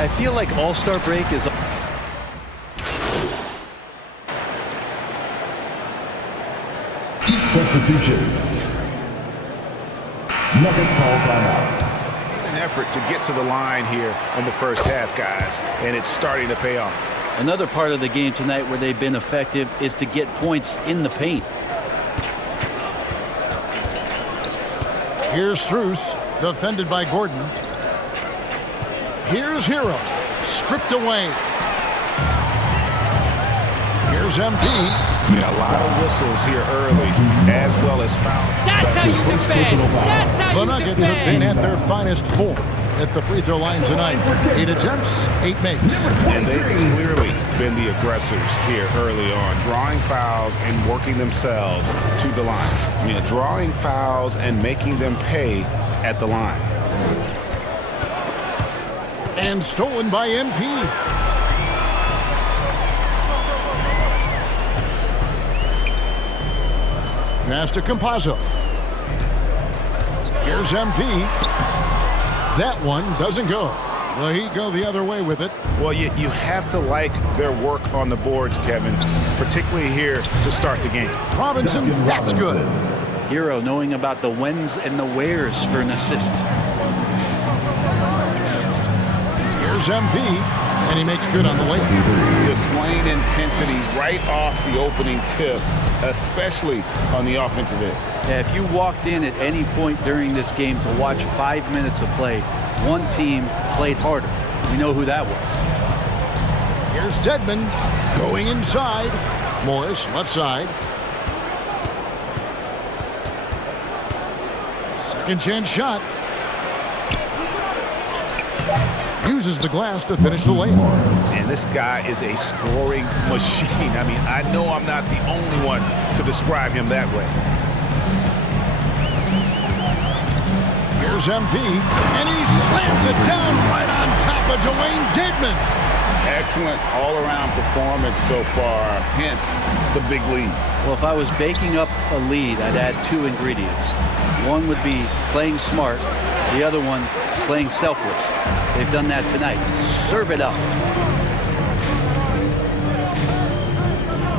I feel like All-Star break is... Substitution. Nuggets call timeout. An effort to get to the line here in the first half, guys, and it's starting to pay off. Another part of the game tonight where they've been effective is to get points in the paint. Here's Strus, defended by Gordon. Here's Hero, stripped away. Here's MP. Yeah, a lot of whistles here early, as well as fouls. That's how you defend. That's how The you Nuggets have been defend. at their finest 4 at the free throw line tonight. 8 attempts, 8 makes. And they've clearly been the aggressors here early on, drawing fouls and working themselves to the line. Yeah, drawing fouls and making them pay at the line. And stolen by MP. Pass to Campazzo. Here's MP. That one doesn't go. Well, he go the other way with it. Well, you have to like their work on the boards, Kevin, particularly here to start the game. Robinson, that's good. Hero knowing about the whens and the wheres for an assist. Here's MP, and he makes good on the layup. Displaying intensity right off the opening tip, especially on the offensive end. Yeah, if you walked in at any point during this game to watch 5 minutes of play, one team played harder. We know who that was. Here's Dedmon going inside. Morris, left side. Second chance shot. Uses the glass to finish the layup. And this guy is a scoring machine. I mean, I know I'm not the only one to describe him that way. Here's MP, and he slams it down right on top of Dwayne Dedmon. Excellent all-around performance so far, hence the big lead. Well, if I was baking up a lead, I'd add 2 ingredients. One would be playing smart. The other one, playing selfless. They've done that tonight. Serve it up.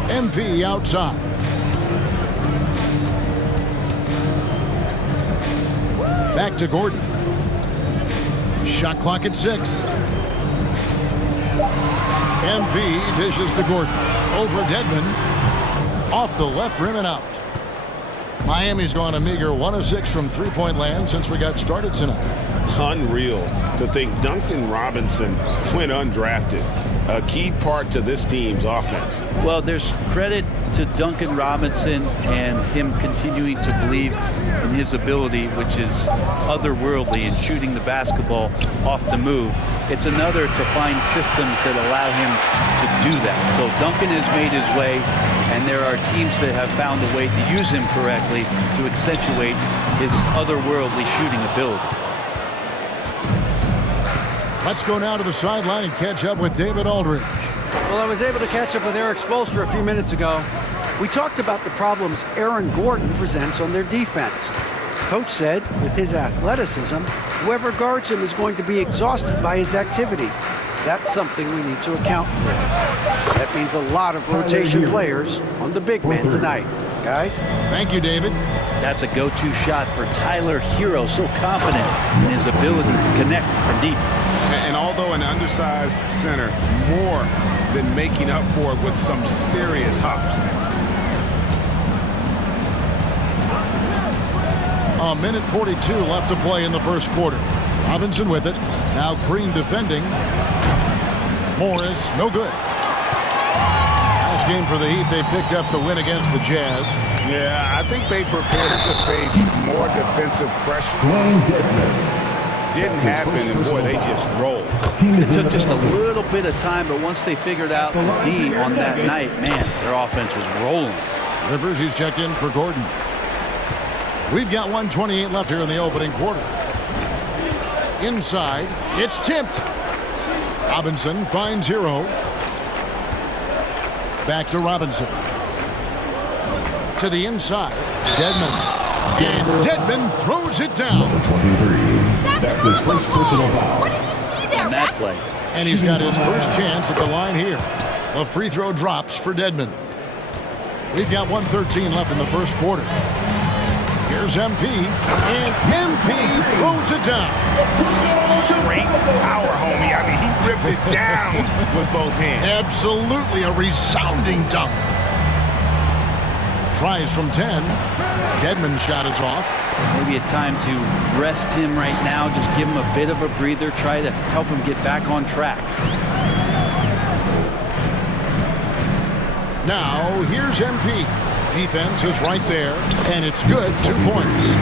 MP outside. Back to Gordon. Shot clock at 6. MP dishes to Gordon. Over Dedmon. Off the left rim and out. Miami's gone a meager 1 of 6 from three-point land since we got started tonight. Unreal to think Duncan Robinson went undrafted. A key part to this team's offense. Well, there's credit to Duncan Robinson and him continuing to believe in his ability, which is otherworldly in shooting the basketball off the move. It's another to find systems that allow him to do that. So Duncan has made his way, and there are teams that have found a way to use him correctly to accentuate his otherworldly shooting ability. Let's go now to the sideline and catch up with David Aldridge. Well, I was able to catch up with Eric Spoelstra a few minutes ago. We talked about the problems Aaron Gordon presents on their defense. Coach said, with his athleticism, whoever guards him is going to be exhausted by his activity. That's something we need to account for. That means a lot of rotation players on the big man tonight. Guys? Thank you, David. That's a go-to shot for Tyler Hero, so confident in his ability to connect from deep. And although an undersized center, more than making up for it with some serious hops. A minute 42 left to play in the first quarter. Robinson with it. Now Green defending. Morris, no good. Last game for the Heat, they picked up the win against the Jazz. Yeah, I think they prepared to face more defensive pressure. Didn't happen, and boy, they just rolled. It took just a little bit of time, but once they figured out the D on that night, man, their offense was rolling. Rivers, he's checked in for Gordon. We've got 1:28 left here in the opening quarter. Inside, it's tipped. Robinson finds Hero. Back to Robinson. To the inside, Dedmon. And Dedmon throws it down. 23. That's his first personal foul. What did you see there? On that play, And he's got his first chance at the line here. The free throw drops for Dedmon. We've got 1:13 left in the first quarter. Here's MP, and MP throws it down. Straight power, homie. I mean, he ripped it down with both hands. Absolutely a resounding dunk. Tries from 10. Dedmon's shot is off. Maybe a time to rest him right now. Just give him a bit of a breather. Try to help him get back on track. Now, here's MP. Defense is right there, and it's good. 2 points.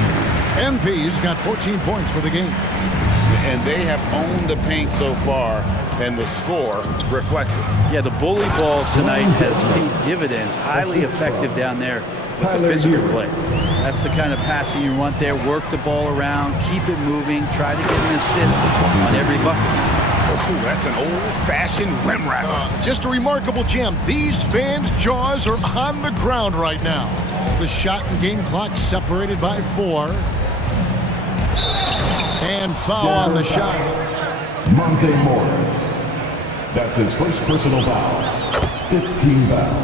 MP's got 14 points for the game. And they have owned the paint so far, and the score reflects it. Yeah, the bully ball tonight has paid dividends. Highly effective down there with the physical play. That's the kind of passing you want there. Work the ball around, keep it moving, try to get an assist on every bucket. Ooh, that's an old-fashioned rim wrap. Just a remarkable jam. These fans' jaws are on the ground right now. The shot and game clock separated by 4. And foul on the shot. Monte Morris. That's his first personal foul. 15 foul.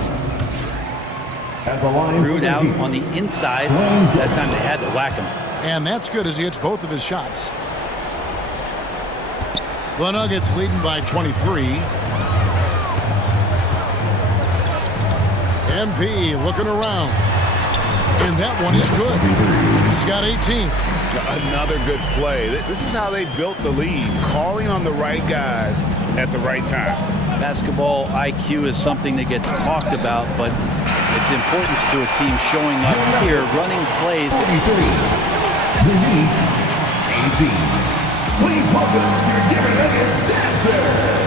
At the line. Rude out on the inside. That time they had to whack him. And that's good as he hits both of his shots. The Nuggets leading by 23. MP looking around. And that one is good. He's got 18. Another good play. This is how they built the lead, calling on the right guys at the right time. Basketball IQ is something that gets talked about, but its importance to a team showing up here, running plays. 43. The Heat, 18. Please welcome your Giving Nuggets dancer.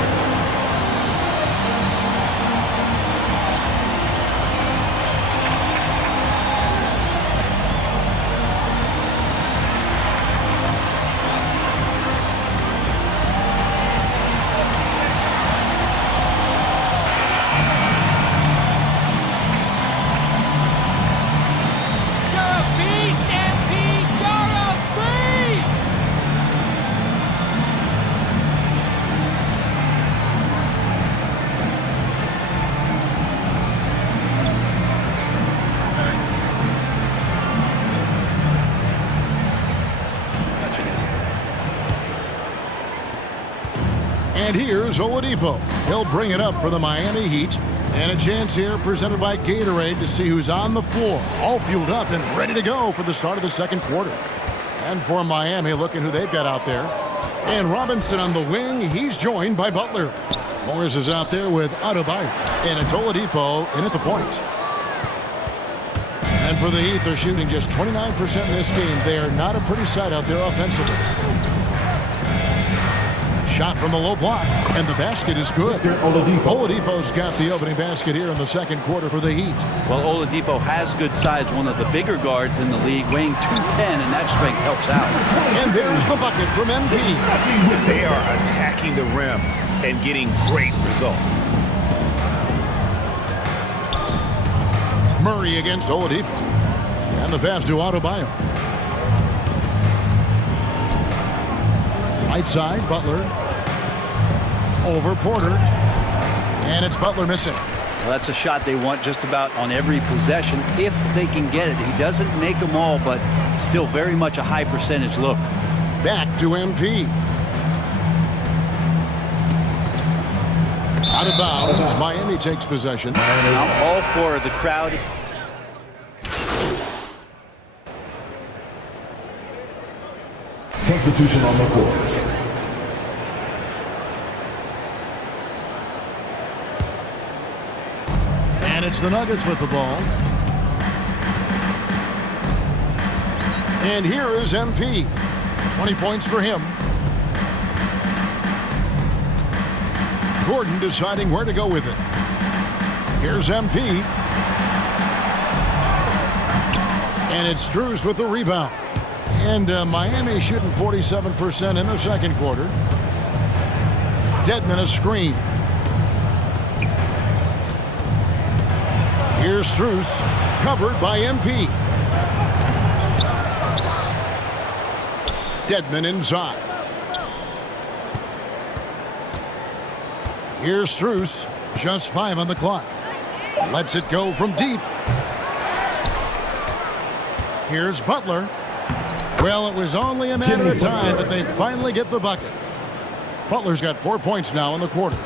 And here's Oladipo. He'll bring it up for the Miami Heat. And a chance here presented by Gatorade to see who's on the floor. All fueled up and ready to go for the start of the second quarter. And for Miami, looking who they've got out there. And Robinson on the wing. He's joined by Butler. Morris is out there with Adebayo. And it's Oladipo in at the point. And for the Heat, they're shooting just 29% in this game. They are not a pretty sight out there offensively. Shot from the low block, and the basket is good. Oladipo's got the opening basket here in the second quarter for the Heat. Well, Oladipo has good size, one of the bigger guards in the league, weighing 210, and that strength helps out. And there's the bucket from MP. They are attacking the rim and getting great results. Murray against Oladipo. And the pass to Adebayo. Right side, Butler. Over Porter. And it's Butler missing. Well, that's a shot they want just about on every possession if they can get it. He doesn't make them all, but still very much a high percentage look. Back to MP. Out of bounds. Miami takes possession. I'm all for the crowd. Substitution on the court. And it's the Nuggets with the ball. And here is MP. 20 points for him. Gordon deciding where to go with it. Here's MP. And it's Drews with the rebound. And Miami shooting 47% in the second quarter. Dedmon a screen. Here's Strus, covered by MP. Dedmon inside. Here's Strus. Just 5 on the clock. Lets it go from deep. Here's Butler. Well, it was only a matter of time, but they finally get the bucket. Butler's got 4 points now in the quarter.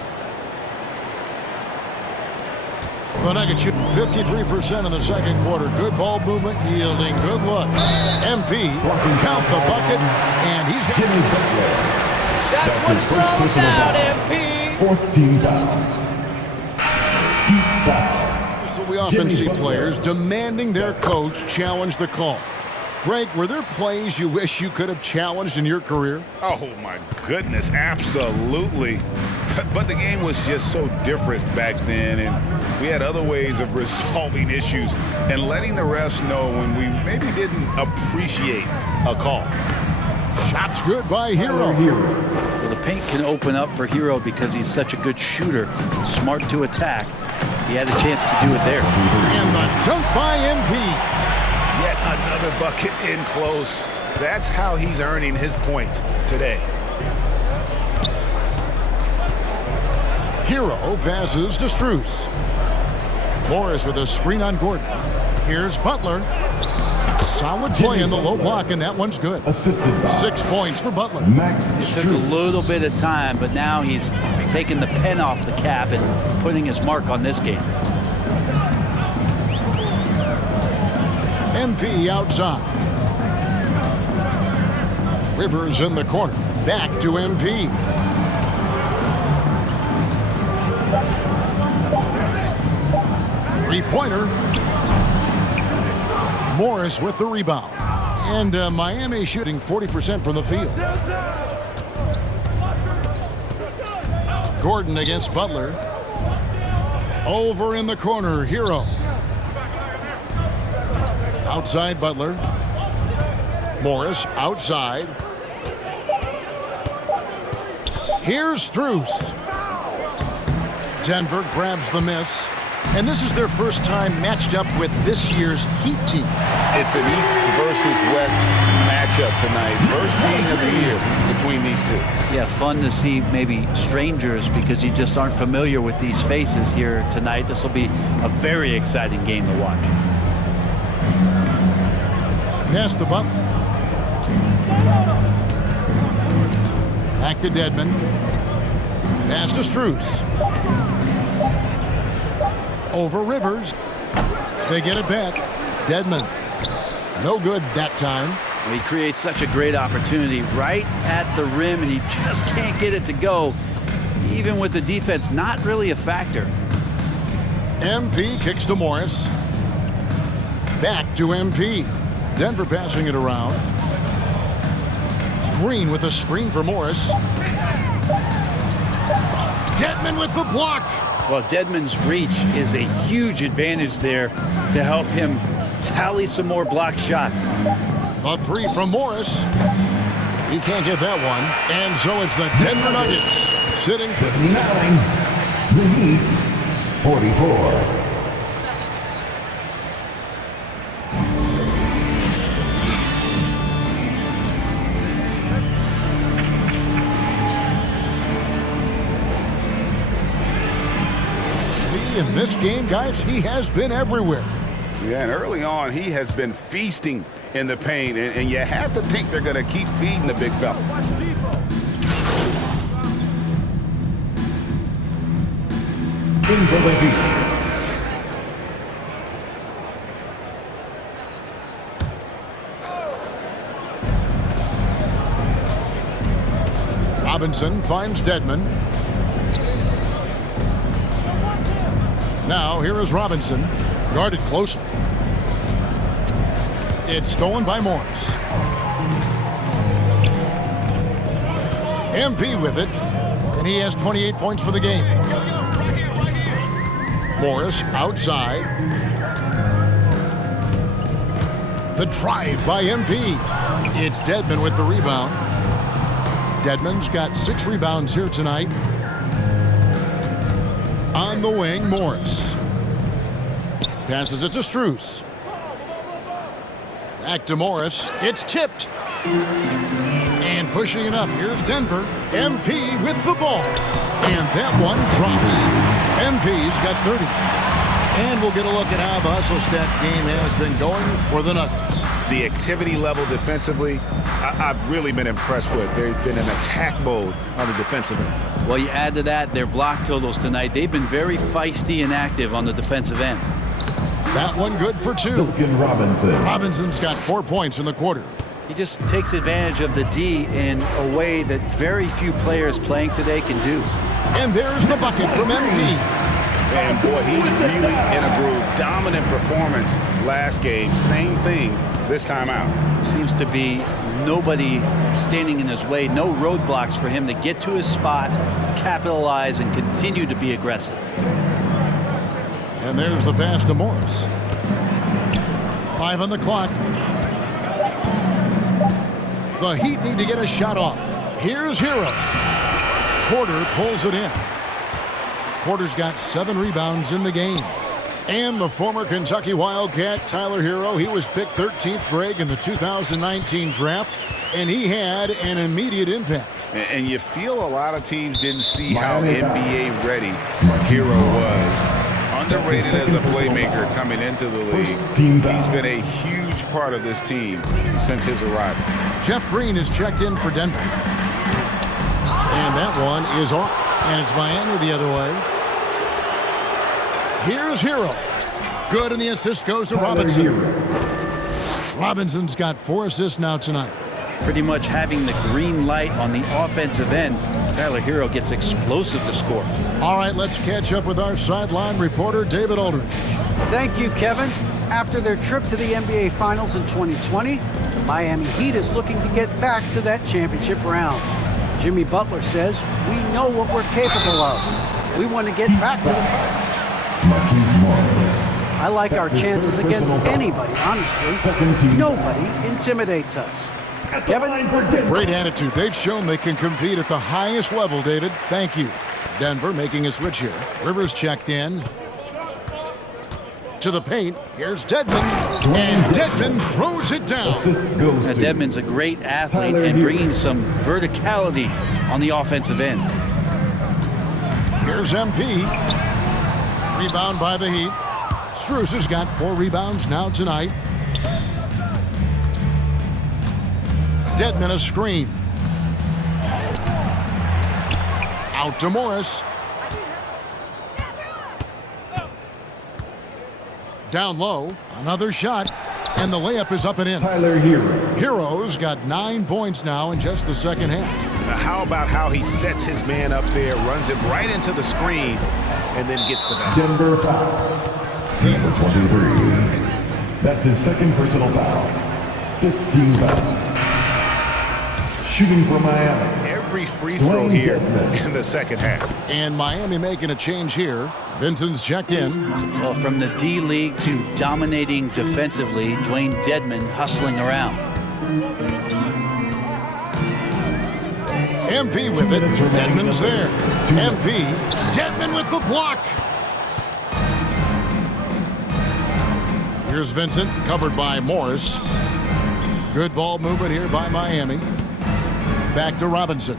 The Nuggets shooting 53% in the second quarter. Good ball movement, yielding good looks. MP count the bucket, and he's got Jimmy Butler. That's his first all personal about, foul. MP. 4th team foul. Deep foul. So we often Jimmy see Butler. players demanding their coach challenge the call. Greg, were there plays you wish you could have challenged in your career? Oh, my goodness, absolutely. But the game was just so different back then, and we had other ways of resolving issues and letting the refs know when we maybe didn't appreciate a call. Shots good by Hero. Well, the paint can open up for Hero because he's such a good shooter, smart to attack. He had a chance to do it there. And the dunk by MP. Yet another bucket in close. That's how he's earning his points today. Hero passes to Strus. Morris with a screen on Gordon. Here's Butler. Solid play in the low block, and that one's good. Assisted by 6 points for Butler. Max Took a Strus. little bit of time, but now he's taking the pen off the cap and putting his mark on this game. MP outside. Rivers in the corner. Back to MP. Three-pointer. Morris with the rebound. And Miami shooting 40% from the field. Gordon against Butler. Over in the corner, Hero. Outside Butler. Morris outside. Here's Strus. Denver grabs the miss. And this is their first time matched up with this year's Heat team. It's an East versus West matchup tonight. First meeting of the year between these two. Yeah, fun to see maybe strangers because you just aren't familiar with these faces here tonight. This will be a very exciting game to watch. Pass to Butler. Back to Dedmon. Pass to Strus. Over Rivers. They get it back. Dedmon. No good that time. He creates such a great opportunity right at the rim, and he just can't get it to go, even with the defense not really a factor. MP kicks to Morris. Back to MP. Denver passing it around. Green with a screen for Morris. Dedmon with the block. Well, Dedmon's reach is a huge advantage there to help him tally some more blocked shots. A three from Morris. He can't get that one. And so it's the Denver Nuggets sitting 79. The Heat 44. in this game, guys. He has been everywhere. Yeah, and early on, he has been feasting in the paint, and you have to think they're going to keep feeding the big fella. Into the Heat. Robinson finds Dedmon. Now here is Robinson, guarded closely. It's stolen by Morris. MP with it, and he has 28 points for the game. Morris outside. The drive by MP. It's Dedmon with the rebound. Dedmon's got 6 rebounds here tonight. On the wing, Morris. Passes it to Strus. Back to Morris. It's tipped. And And pushing it up, here's Denver. MP with the ball. And that one drops. MP's got 30. And we'll get a look at how the hustle stat game has been going for the Nuggets. The activity level defensively, I've really been impressed with. There's been an attack mode on the defensive end. Well, you add to that their block totals tonight. They've been very feisty and active on the defensive end. That one good for 2. Duncan Robinson. Robinson's got 4 points in the quarter. He just takes advantage of the D in a way that very few players playing today can do. And there's the bucket from MP. And boy, he's really in a groove. Dominant performance last game. Same thing this time out. Seems to be nobody standing in his way. No roadblocks for him to get to his spot, capitalize, and continue to be aggressive. And there's the pass to Morris. 5 on the clock. The Heat need to get a shot off. Here's Hero. Porter pulls it in. Porter's got 7 rebounds in the game. And the former Kentucky Wildcat, Tyler Hero, he was picked 13th grade in the 2019 draft, and he had an immediate impact. And you feel a lot of teams didn't see how NBA ready Hero was. Underrated as a playmaker coming into the league. He's been a huge part of this team since his arrival. Jeff Green is checked in for Denver. And that one is off. And it's Miami the other way. Here's Hero. Good, and the assist goes to Robinson. Robinson's got 4 assists now tonight. Pretty much having the green light on the offensive end. Tyler Hero gets explosive to score. All right, let's catch up with our sideline reporter, David Aldridge. Thank you, Kevin. After their trip to the NBA Finals in 2020, the Miami Heat is looking to get back to that championship round. Jimmy Butler says, we know what we're capable of. We want to get back to the fight. I like our chances against anybody, honestly. Nobody intimidates us. Kevin? Great attitude. They've shown they can compete at the highest level, David. Thank you. Denver making a switch here. Rivers checked in. To the paint. Here's Dedmon. And Dedmon throws it down. Dedmon's a great athlete and bringing some verticality on the offensive end. Here's MP. Rebound by the Heat. Strus has got 4 rebounds now tonight. Dedmon a screen. Out to Morris. Down low, another shot, and the layup is up and in. Tyler Hero. Hero's got 9 points now in just the second half. Now how about how he sets his man up there, runs it right into the screen, and then gets the basket. Denver foul. Number 23. That's his second personal foul. 15 foul. Shooting for Miami. Every free throw here in the second half. And Miami making a change here. Vincent's checked in. Well, from the D-League to dominating defensively, Dwayne Dedmon hustling around. MP with it. Dedmon's there. MP. Dedmon with the block. Here's Vincent, covered by Morris. Good ball movement here by Miami. Back to Robinson.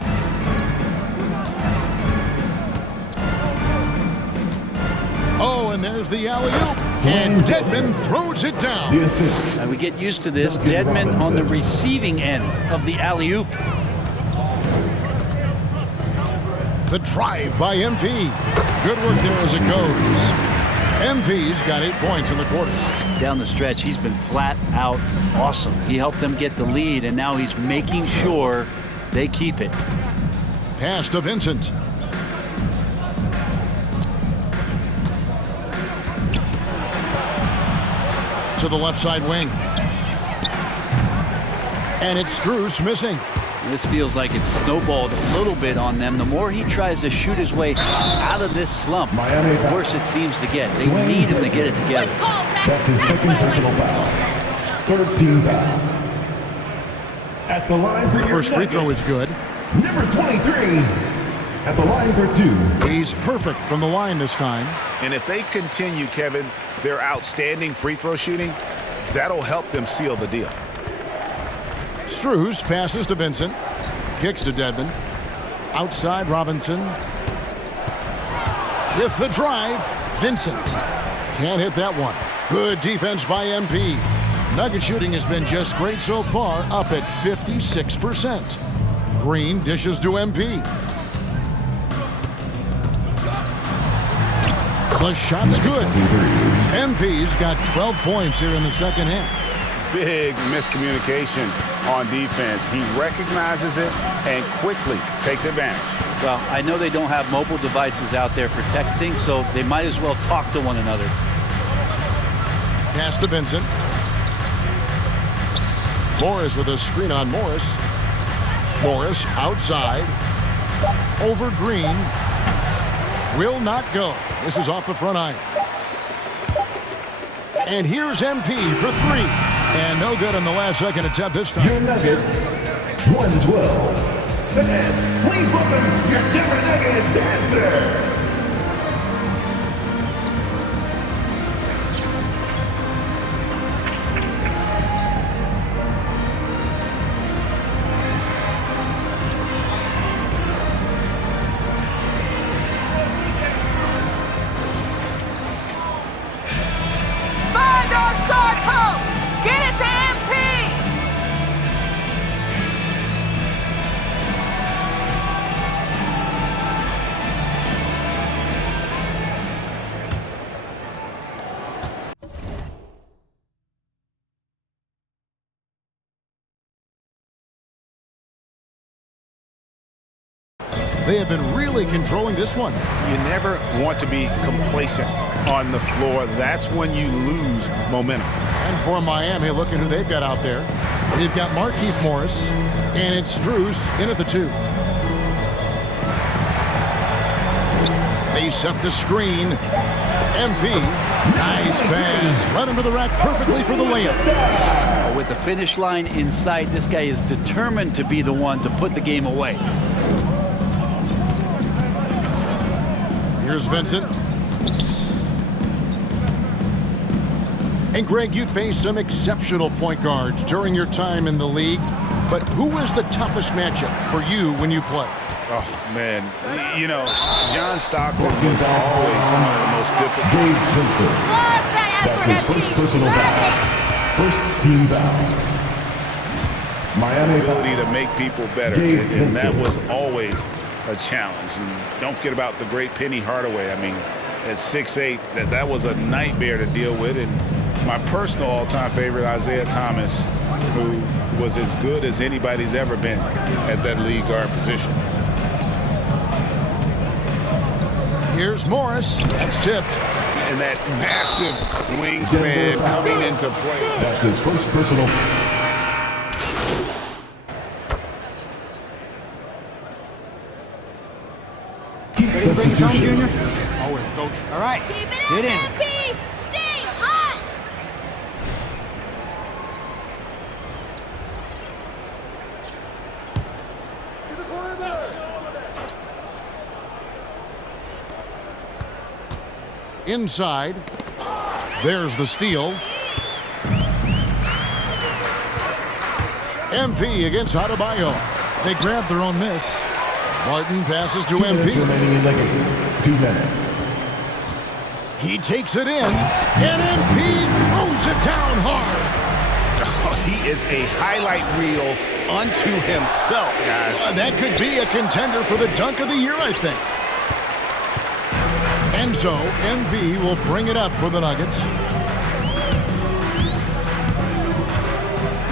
Oh, and there's the alley-oop. And Dedmon throws it down. And we get used to this. Dedmon on the receiving end of the alley-oop. The drive by MP. Good work there as it goes. MP's got 8 points in the quarter. Down the stretch, he's been flat out awesome. He helped them get the lead, and now he's making sure they keep it. Pass to Vincent. To the left side wing. And it's Strus missing. This feels like it's snowballed a little bit on them. The more he tries to shoot his way out of this slump, the worse it seems to get. They need him to get it together. That's his second personal foul. 13 foul. At the line for your first free throw is good. Number 23 at the line for 2. He's perfect from the line this time. And if they continue, Kevin, their outstanding free throw shooting, that'll help them seal the deal. Strus passes to Vincent. kicks to Dedmon. Outside Robinson. With the drive, Vincent. Can't hit that one. Good defense by MP. Nugget shooting has been just great so far, up at 56%. Green dishes to MP. The shot's good. MP's got 12 points here in the second half. Big miscommunication on defense. He recognizes it and quickly takes advantage. Well, I know they don't have mobile devices out there for texting, so they might as well talk to one another. Pass to Vincent. Morris with a screen on Morris. Morris outside. Over Green. Will not go. This is off the front iron. And here's MP for three. And no good on the last second attempt this time. Your Nuggets, 112. The Nets, please welcome your Denver Nuggets dancer. Find our star coach! Get it to MP! They have been really controlling this one. You never want to be complacent on the floor. That's when you lose momentum. And for Miami, look at who they've got out there. They've got Markieff Morris, and it's Drews in at the 2. They set the screen. MP, nice pass. Right under the rack perfectly for the layup. With the finish line in sight, this guy is determined to be the one to put the game away. Here's Vincent. And Greg, you faced some exceptional point guards during your time in the league, but who was the toughest matchup for you when you played? Oh, man. You know, John Stockton was always one of the most difficult. Dave Vincent. That's his first personal foul. First team foul. Miami Ability to make people better, and that was always a challenge. And don't forget about the great Penny Hardaway. I mean, at 6'8", that was a nightmare to deal with. And my personal all-time favorite, Isaiah Thomas, who was as good as anybody's ever been at that lead guard position. Here's Morris. That's tipped. And that massive wingspan coming into play. That's his first personal. Substitution. Always, coach. All right. Keep it Get up, in. MP! Stay hot! Inside. There's the steal. MP against Adebayo. They grab their own miss. Martin passes to 2 minutes MP. remaining in the game. 2 minutes. He takes it in, and MP throws it down hard. He is a highlight reel unto himself, guys. That could be a contender for the dunk of the year, I think. And so, MP will bring it up for the Nuggets.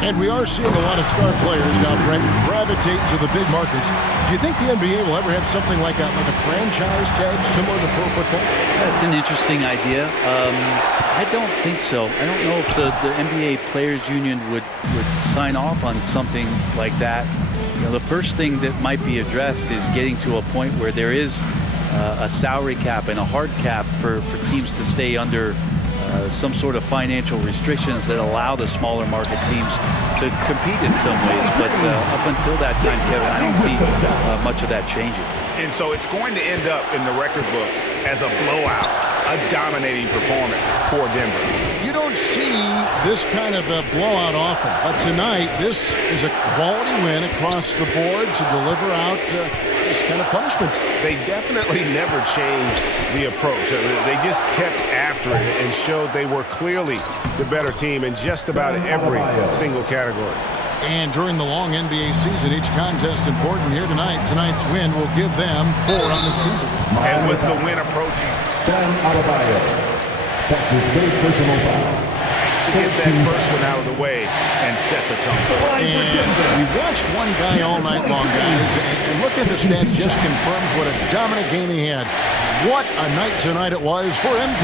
And we are seeing a lot of star players now, Brent, gravitate to the big markets. Do you think the NBA will ever have something like a franchise tag similar to pro football? That's an interesting idea. I don't think so. I don't know if the NBA Players Union would sign off on something like that. You know, the first thing that might be addressed is getting to a point where there is a salary cap and a hard cap for teams to stay under some sort of financial restrictions that allow the smaller market teams to compete in some ways. But up until that time, Kevin, I don't see much of that changing. And so it's going to end up in the record books as a blowout. a dominating performance for Denver. You don't see this kind of a blowout often, but tonight this is a quality win across the board to deliver out this kind of punishment. They definitely never changed the approach. They just kept after it and showed they were clearly the better team in just about every single category. And during the long NBA season, each contest important here tonight. Tonight's win will give them 4 on the season. And with the win approaching, That's his third personal foul. to get that first one out of the way and set the tone. And we watched one guy all night long, guys, and looking at the stats just confirms what a dominant game he had. What a night tonight it was for MP.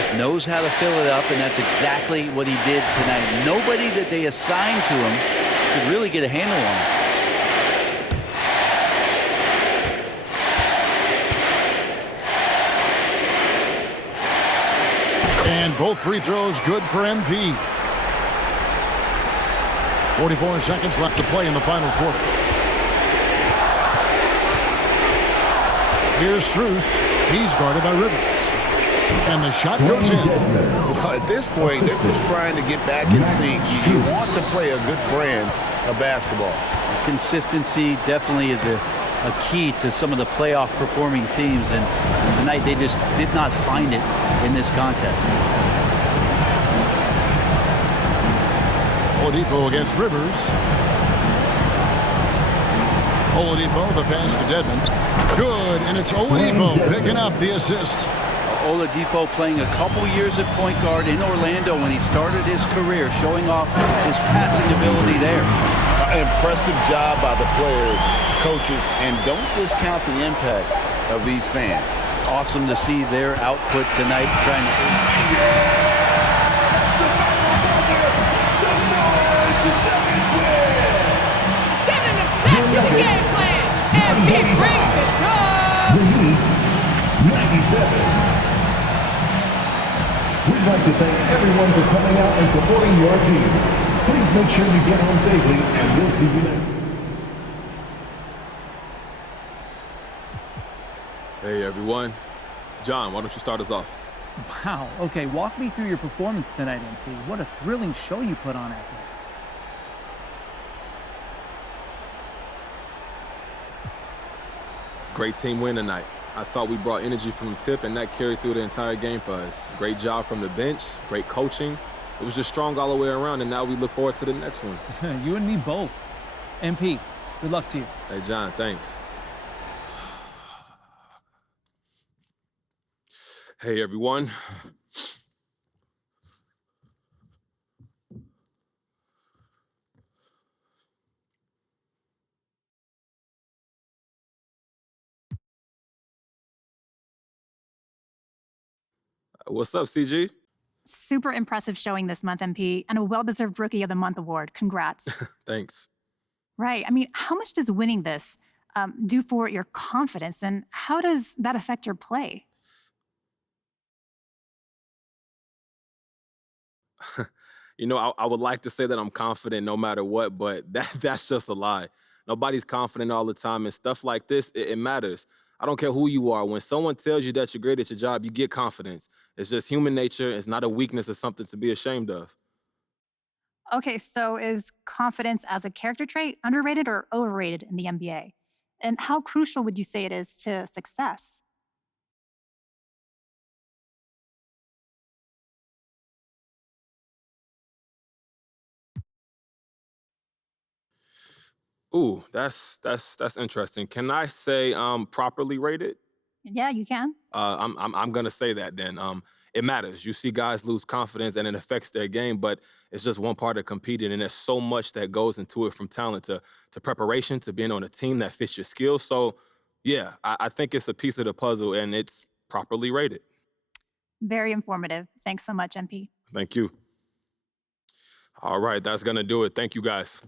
Just knows how to fill it up, and that's exactly what he did tonight. Nobody that they assigned to him could really get a handle on him. And both free throws good for MP. 44 seconds left to play in the final quarter. Here's Strus. He's guarded by Rivers. And the shot goes in. Well, at this point, they're just trying to get back in sync. You want to play a good brand of basketball. Consistency definitely is a key to some of the playoff performing teams, and tonight they just did not find it in this contest. Oladipo against Rivers. Oladipo, the pass to Dedmon. Good, and it's Oladipo picking up the assist. Oladipo playing a couple years at point guard in Orlando when he started his career, showing off his passing ability there. Impressive job by the players, coaches, and don't discount the impact of these fans. Awesome to see their output tonight, trying to... The game plan, and he brings it home. The Heat, 97. We'd like to thank everyone for coming out and supporting your team. Please make sure you get home safely, and we'll see you next. Hey everyone. John, why don't you start us off? Wow. Okay, walk me through your performance tonight, MP. What a thrilling show you put on out there. Great team win tonight. I thought we brought energy from the tip, and that carried through the entire game for us. Great job from the bench, great coaching. It was just strong all the way around, and now we look forward to the next one. You and me both. MP, good luck to you. Hey, John, thanks. Hey, everyone. What's up, CG? Super impressive showing this month, MP, and a well-deserved Rookie of the Month award. Congrats. Thanks. Right. I mean, how much does winning this do for your confidence, and how does that affect your play? You know, I would like to say that I'm confident no matter what, but that's just a lie. Nobody's confident all the time, and stuff like this, it matters. I don't care who you are. When someone tells you that you're great at your job, you get confidence. It's just human nature. It's not a weakness or something to be ashamed of. Okay, so is confidence as a character trait underrated or overrated in the NBA? And how crucial would you say it is to success? Ooh, that's interesting. Can I say properly rated? Yeah, you can. I'm gonna say that then. It matters. You see guys lose confidence and it affects their game, but it's just one part of competing, and there's so much that goes into it, from talent to preparation to being on a team that fits your skills. So yeah, I think it's a piece of the puzzle, and it's properly rated. Very informative. Thanks so much, MP. Thank you. All right, that's gonna do it. Thank you guys.